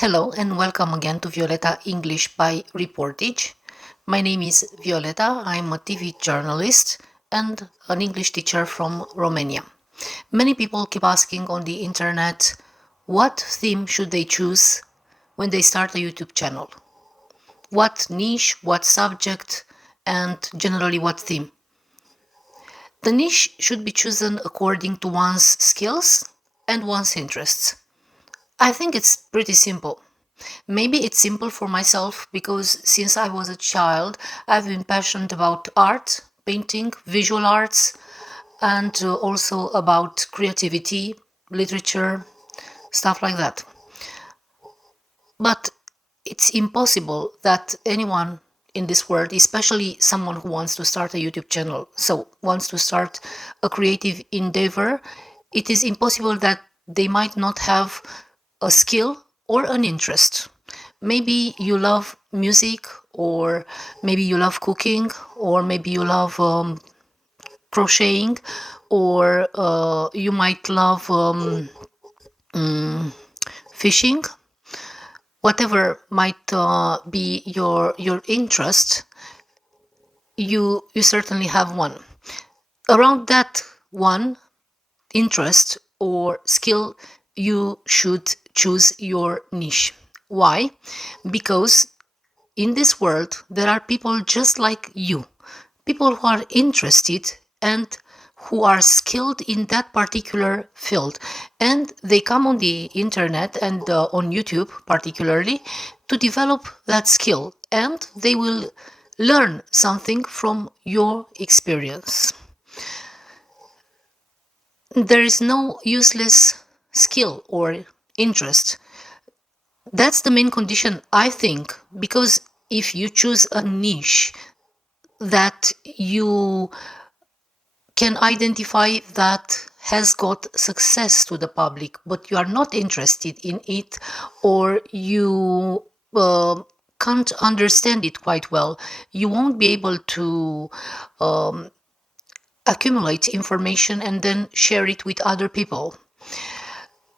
Hello and welcome again to Violeta English by Reportage. My name is Violeta. I'm a TV journalist and an English teacher from Romania. Many people keep asking on the internet what theme should they choose when they start a YouTube channel. What niche, what subject, and generally what theme. The niche should be chosen according to one's skills and one's interests. I think it's pretty simple. Maybe it's simple for myself because since I was a child, I've been passionate about art, painting, visual arts, and also about creativity, literature, stuff like that. But it's impossible that anyone in this world, especially someone who wants to start a YouTube channel, so wants to start a creative endeavor, it is impossible that they might not have a skill or an interest. Maybe you love music, or maybe you love cooking, or maybe you love crocheting, or you might love fishing. Whatever might be your interest, you certainly have one. Around that one interest or skill, you should choose your niche. Why? Because in this world, there are people just like you, people who are interested and who are skilled in that particular field. And they come on the internet and on YouTube, particularly, to develop that skill. And they will learn something from your experience. There is no useless skill or interest. That's the main condition, I think, because if you choose a niche that you can identify that has got success to the public, but you are not interested in it, or you can't understand it quite well, you won't be able to accumulate information and then share it with other people.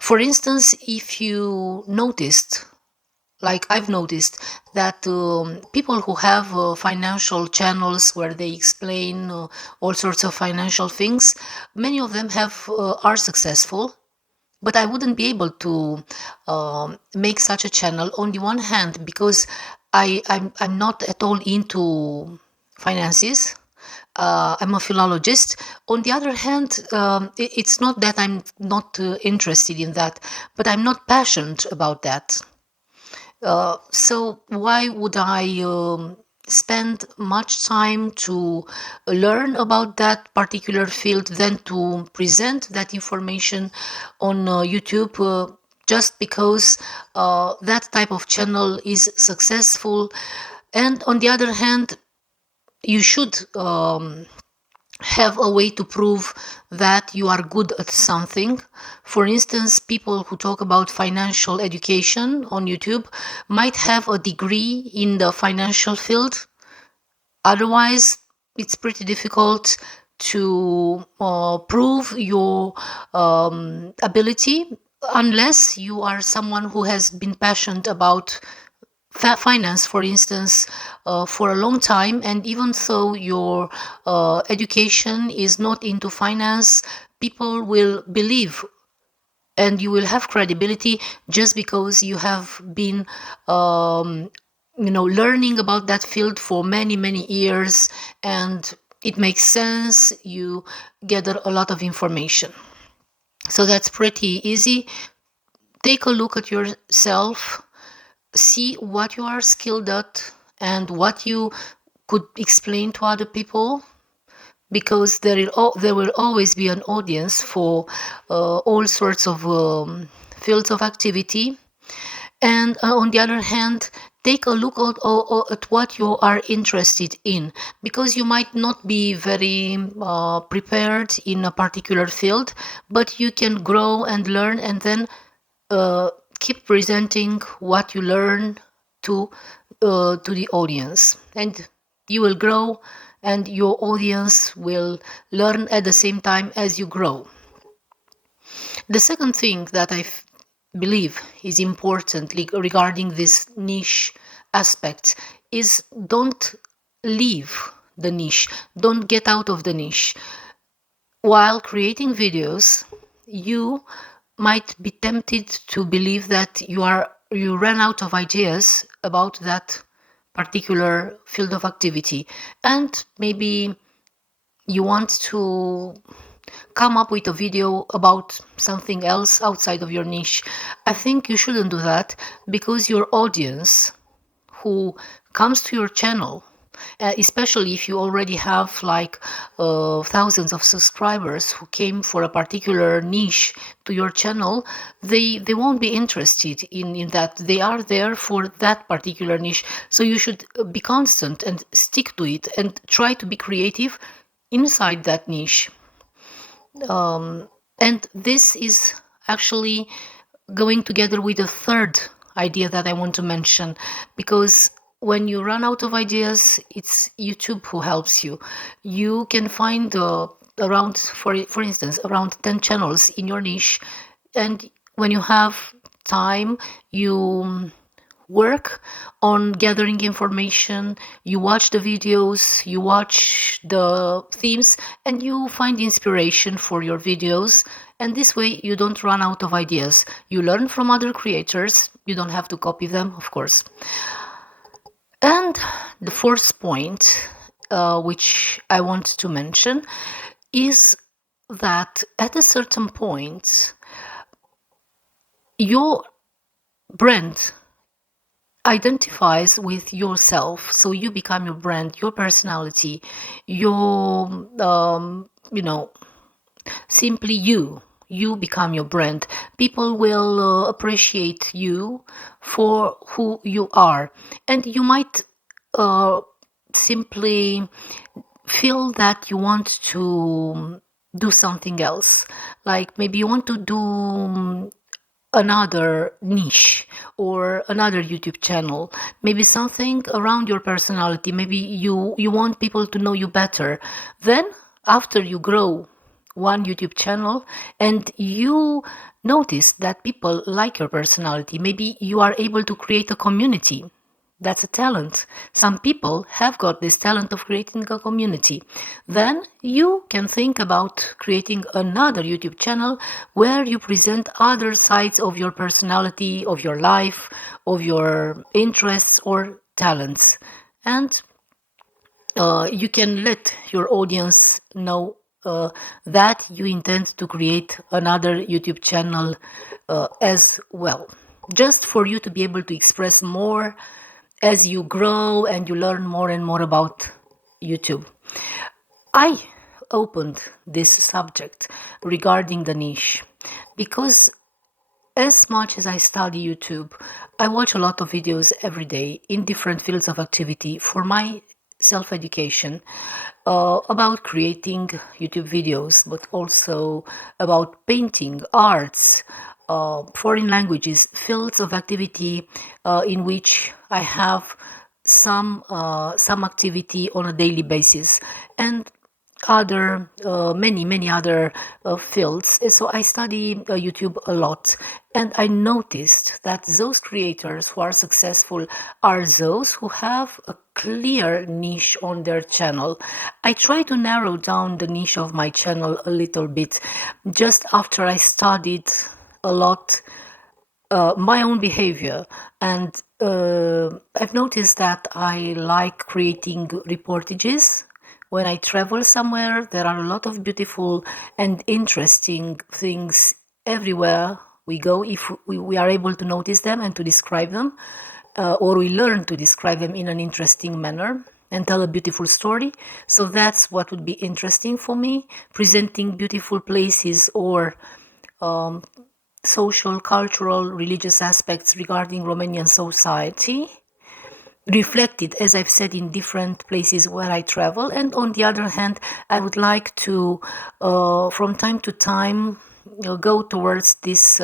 For instance, if you noticed, like I've noticed, that people who have financial channels where they explain all sorts of financial things, many of them are successful. But I wouldn't be able to make such a channel on the one hand because I'm not at all into finances. I'm a philologist. On the other hand, it's not that I'm not interested in that, but I'm not passionate about that. So why would I spend much time to learn about that particular field than to present that information on YouTube just because that type of channel is successful? And on the other hand, you should have a way to prove that you are good at something. For instance, people who talk about financial education on YouTube might have a degree in the financial field. Otherwise, it's pretty difficult to prove your ability unless you are someone who has been passionate about finance, for instance, for a long time, and even though your education is not into finance, people will believe and you will have credibility just because you have been learning about that field for many years, and it makes sense. You gather a lot of information, so that's pretty easy. Take a look at yourself, see what you are skilled at and what you could explain to other people, because there will always be an audience for all sorts of fields of activity. And on the other hand, take a look at what you are interested in, because you might not be very prepared in a particular field, but you can grow and learn, and then keep presenting what you learn to the audience, and you will grow, and your audience will learn at the same time as you grow. The second thing that I believe is important regarding this niche aspect is don't leave the niche, don't get out of the niche. While creating videos, you might be tempted to believe that you ran out of ideas about that particular field of activity, and maybe you want to come up with a video about something else outside of your niche. I think you shouldn't do that, because your audience who comes to your channel, especially if you already have like thousands of subscribers who came for a particular niche to your channel, they won't be interested in that. They are there for that particular niche. So you should be constant and stick to it and try to be creative inside that niche. And this is actually going together with the third idea that I want to mention, because when you run out of ideas, it's YouTube who helps you. You can find around, for instance, around 10 channels in your niche, and when you have time, you work on gathering information, you watch the videos, you watch the themes, and you find inspiration for your videos. And this way you don't run out of ideas. You learn from other creators. You don't have to copy them, of course. And the fourth point, which I want to mention, is that at a certain point, your brand identifies with yourself. So you become your brand, your personality, your simply you become your brand. People will appreciate you for who you are, and you might simply feel that you want to do something else, like maybe you want to do another niche or another YouTube channel, maybe something around your personality. Maybe you want people to know you better. Then after you grow one YouTube channel and you notice that people like your personality, maybe you are able to create a community. That's a talent. Some people have got this talent of creating a community. Then you can think about creating another YouTube channel where you present other sides of your personality, of your life, of your interests or talents. And you can let your audience know that you intend to create another YouTube channel as well, just for you to be able to express more as you grow and you learn more and more about YouTube. I opened this subject regarding the niche because as much as I study YouTube, I watch a lot of videos every day in different fields of activity for my self-education about creating YouTube videos, but also about painting, arts, foreign languages, fields of activity in which I have some activity on a daily basis, and other many other fields. So I study YouTube a lot, and I noticed that those creators who are successful are those who have a clear niche on their channel. I try to narrow down the niche of my channel a little bit just after I studied a lot my own behavior, and I've noticed that I like creating reportages. When I travel somewhere, there are a lot of beautiful and interesting things everywhere we go, if we are able to notice them and to describe them, or we learn to describe them in an interesting manner and tell a beautiful story. So that's what would be interesting for me, presenting beautiful places or social, cultural, religious aspects regarding Romanian society, reflected, as I've said, in different places where I travel. And on the other hand, I would like to, from time to time, go towards this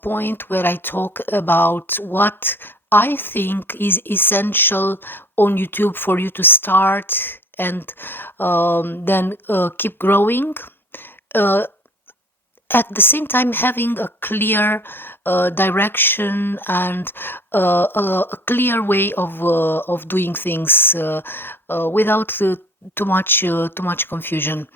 point where I talk about what I think is essential on YouTube for you to start and then keep growing. At the same time, having a clear direction and a clear way of doing things without too much confusion.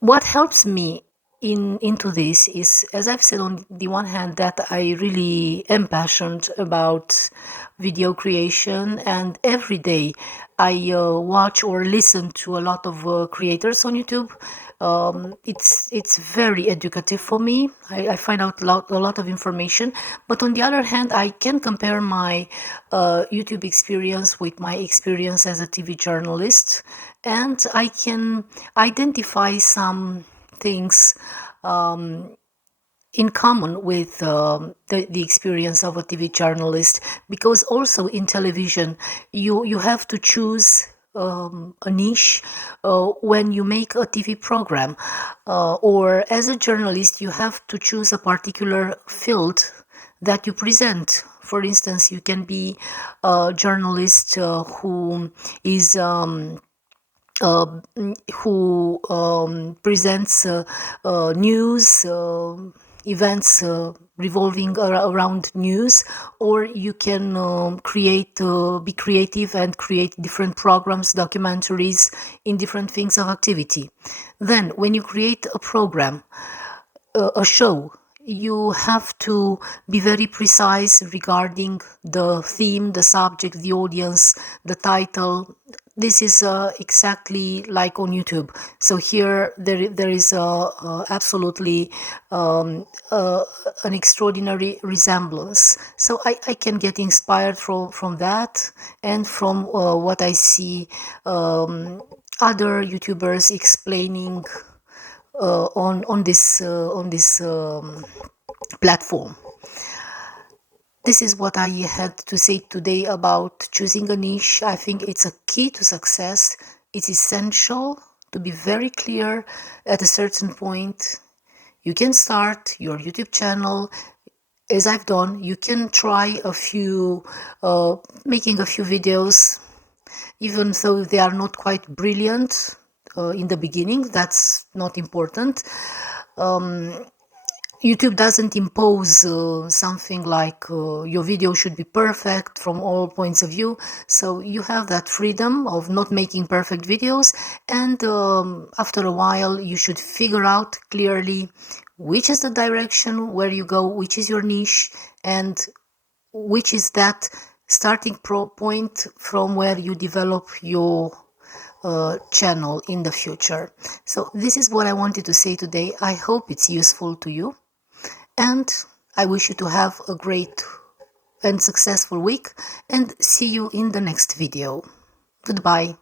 What helps me into this is, as I've said, on the one hand, that I really am passionate about video creation, and every day I watch or listen to a lot of creators on YouTube. It's very educative for me. I find out a lot of information. But on the other hand, I can compare my YouTube experience with my experience as a TV journalist, and I can identify some things in common with the experience of a TV journalist, because also in television you have to choose a niche when you make a TV program, or as a journalist you have to choose a particular field that you present. For instance, you can be a journalist who is who presents news events revolving around news, or you can be creative and create different programs, documentaries in different things of activity. Then when you create a program, a show, you have to be very precise regarding the theme, the subject, the audience, the title. This is exactly like on YouTube. So here there is absolutely an extraordinary resemblance. So I can get inspired from that, and from what I see other YouTubers explaining on this platform. This is what I had to say today about choosing a niche. I think it's a key to success. It's essential to be very clear at a certain point. You can start your YouTube channel, as I've done. You can try making a few videos, even though they are not quite brilliant in the beginning. That's not important. YouTube doesn't impose something like your video should be perfect from all points of view. So you have that freedom of not making perfect videos, and after a while you should figure out clearly which is the direction where you go, which is your niche, and which is that starting point from where you develop your channel in the future. So this is what I wanted to say today. I hope it's useful to you, and I wish you to have a great and successful week, and see you in the next video. Goodbye.